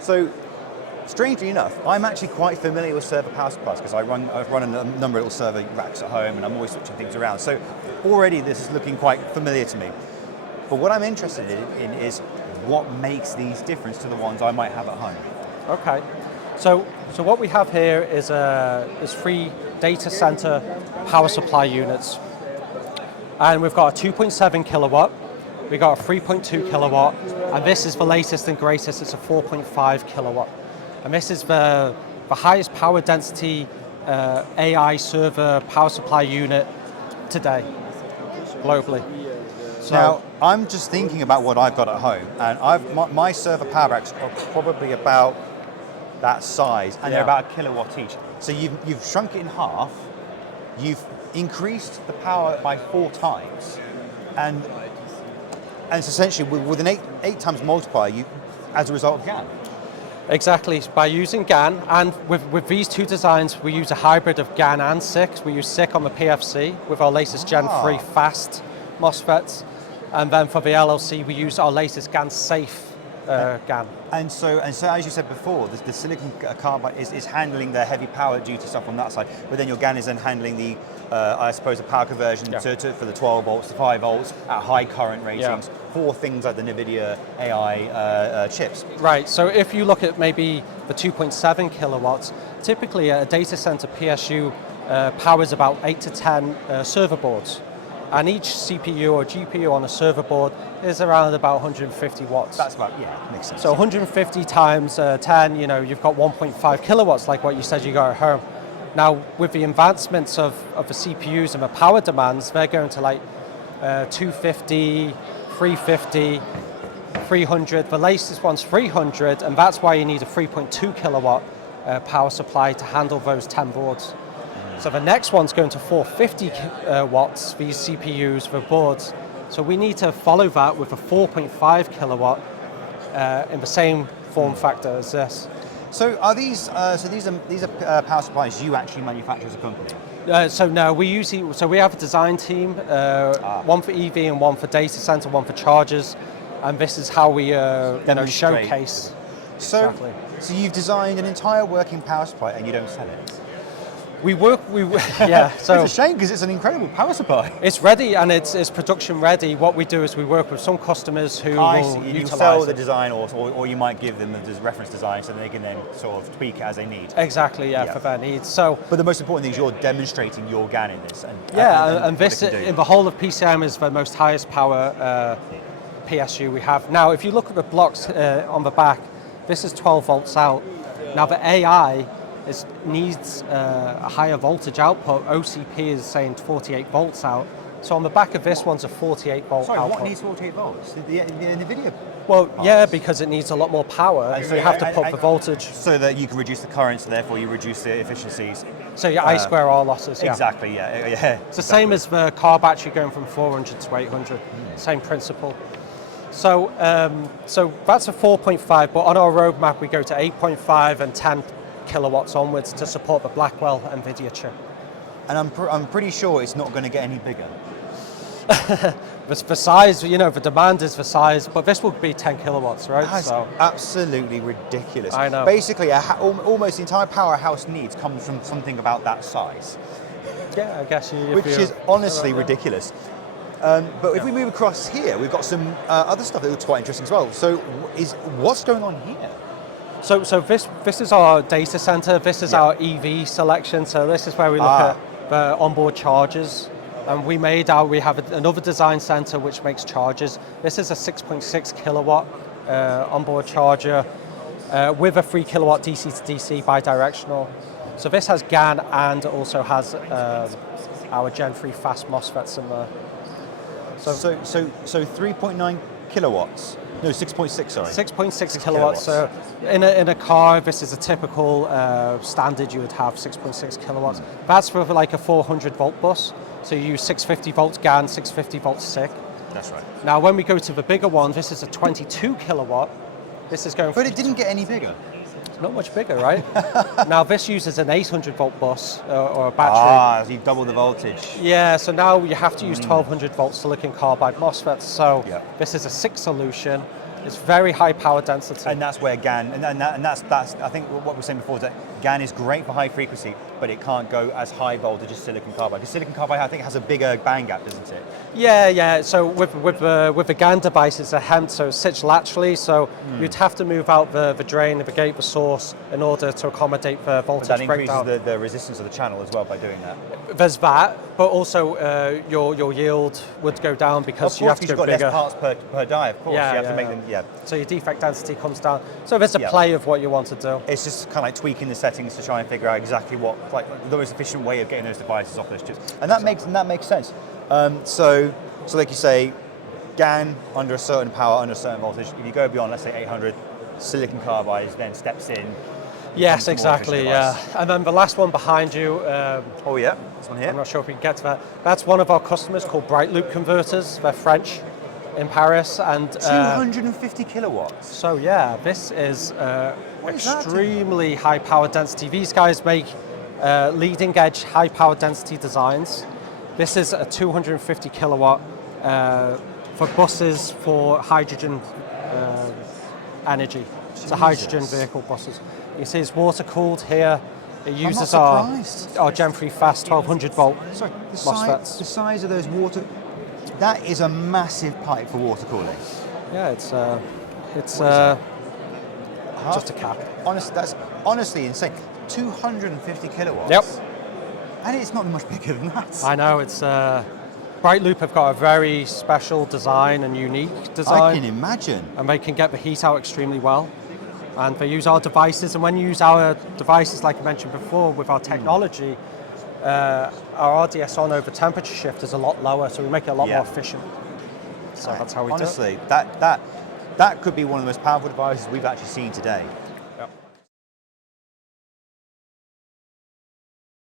So, strangely enough, I'm actually quite familiar with server power supplies because I've run a number of little server racks at home and I'm always switching things around. So already this is looking quite familiar to me. But what I'm interested in is what makes these different to the ones I might have at home. Okay. So what we have here is 3 data center power supply units. And we've got a 2.7 kilowatt, we've got a 3.2 kilowatt, and this is the latest and greatest, it's a 4.5 kilowatt. And this is the highest power density AI server power supply unit today, globally. So, now, I'm just thinking about what I've got at home, and my server power racks are probably about that size, and they're about a kilowatt each. So you've shrunk it in half, you've increased the power by 4 times, and it's essentially with an 8 times multiplier as a result of GaN. Exactly, by using GaN, and with these 2 designs, we use a hybrid of GaN and SiC. We use SiC on the PFC with our latest Gen 3 fast MOSFETs, and then for the LLC, we use our latest GaN safe GaN. And so as you said before, the silicon carbide is handling the heavy power duty stuff on that side, but then your GaN is then handling the, I suppose, the power conversion for the 12 volts, the 5 volts at high current ratings for things like the NVIDIA AI chips. Right, so if you look at maybe the 2.7 kilowatts, typically a data center PSU powers about 8 to 10 server boards. And each CPU or GPU on a server board is around about 150 watts. That's about, makes sense. So 150 times 10, you've got 1.5 kilowatts, like what you said you got at home. Now, with the advancements of the CPUs and the power demands, they're going to like 250, 350, 300. The latest one's 300, and that's why you need a 3.2 kilowatt power supply to handle those 10 boards. So the next one's going to 450 watts, these CPUs for boards. So we need to follow that with a 4.5 kilowatt in the same form factor as this. So are these these are power supplies you actually manufacture as a company? So no, we have a design team, one for EV and one for data center, one for chargers, and this is how we showcase. So you've designed an entire working power supply and you don't sell it? So it's a shame because it's an incredible power supply. It's ready and it's production ready. What we do is we work with some customers who will you sell the design, or you might give them the reference design so they can then sort of tweak it as they need. Exactly, for their needs. But the most important thing is you're demonstrating your GaN in this. And this in the whole of PCIM is the most highest power PSU we have. Now, if you look at the blocks on the back, this is 12 volts out. Now the AI needs a higher voltage output. OCP is saying 48 volts out. So on the back of this one's a 48 volt output. What needs 48 volts? The NVIDIA? Well, because it needs a lot to power, so you have to put the voltage. So that you can reduce the current, so therefore you reduce the efficiencies. So your I square R losses, Exactly, It's the same as the car battery going from 400 to 800, same principle. So that's a 4.5, but on our roadmap we go to 8.5 and 10 kilowatts onwards to support the Blackwell NVIDIA chip. And I'm pretty sure it's not going to get any bigger. The size, the demand is the size, but this will be 10 kilowatts, right? That's absolutely ridiculous. I know. Basically, almost the entire power a house needs comes from something about that size. Yeah, I guess which is honestly ridiculous. But if we move across here, we've got some other stuff that looks quite interesting as well. So what's going on here? So this is our data center. This is our EV selection. So this is where we look at the onboard chargers. And we have another design center which makes chargers. This is a 6.6 kilowatt onboard charger with a 3 kilowatt DC to DC bidirectional. So this has GaN and also has our Gen 3 fast MOSFETs in there. So 3.9 kilowatts. No, 6.6, sorry. 6.6 kilowatts. So in a car, this is a typical standard you would have, 6.6 kilowatts. That's for like a 400 volt bus. So you use 650 volts GaN, 650 volts SiC. That's right. Now when we go to the bigger one, this is a 22 kilowatt. This is going. But it didn't get any bigger. Not much bigger, right? Now this uses an 800 volt bus or a battery. So you double the voltage. Yeah, so now you have to use 1200 volt silicon carbide MOSFETs. So this is a SiC solution. It's very high power density. And that's where GaN, and that's I think what we were saying before is that GaN is great for high frequency, but it can't go as high voltage as silicon carbide. Because silicon carbide, I think, has a bigger band gap, doesn't it? Yeah. So with the GaN device, it's a HEMT, so it sits laterally. So you'd have to move out the drain, the gate, the source in order to accommodate the voltage But that increases breakdown. the resistance of the channel as well by doing that. There's that, but also your yield would go down because you have to you've go got bigger. less parts per die, of course. Yeah, you have to yeah, make yeah. them, yeah. So your defect density comes down. So there's a play of what you want to do. It's just kind of like tweaking the settings to try and figure out exactly what, like, the most efficient way of getting those devices off those chips. And that makes sense. So like you say, GaN under a certain power, under a certain voltage. If you go beyond, let's say 800, silicon carbide then steps in. Yes, becomes a more exactly. efficient Yeah. device. And then the last one behind you. Oh yeah, this one here. I'm not sure if we can get to that. That's one of our customers called BrightLoop converters. They're French, in Paris, and 250 kilowatts. so yeah, this is What is that extremely high power density. These guys make leading edge high power density designs. This is a 250 kilowatt for buses for hydrogen energy. So hydrogen vehicle buses. You see it's water cooled here. It uses our Gen 3 fast 1200 volt Sorry, MOSFETs. the size of those water. That is a massive pipe for water cooling. Yeah, it's just a cap. That's honestly insane. 250 kilowatts. Yep. And it's not much bigger than that. I know, it's BrightLoop have got a very special design and unique design. I can imagine. And they can get the heat out extremely well. And they use our devices, and when you use our devices, like I mentioned before, with our technology, our RDS on over temperature shift is a lot lower, so we make it a lot more efficient. So that's how we Honestly, that could be one of the most powerful devices we've actually seen today.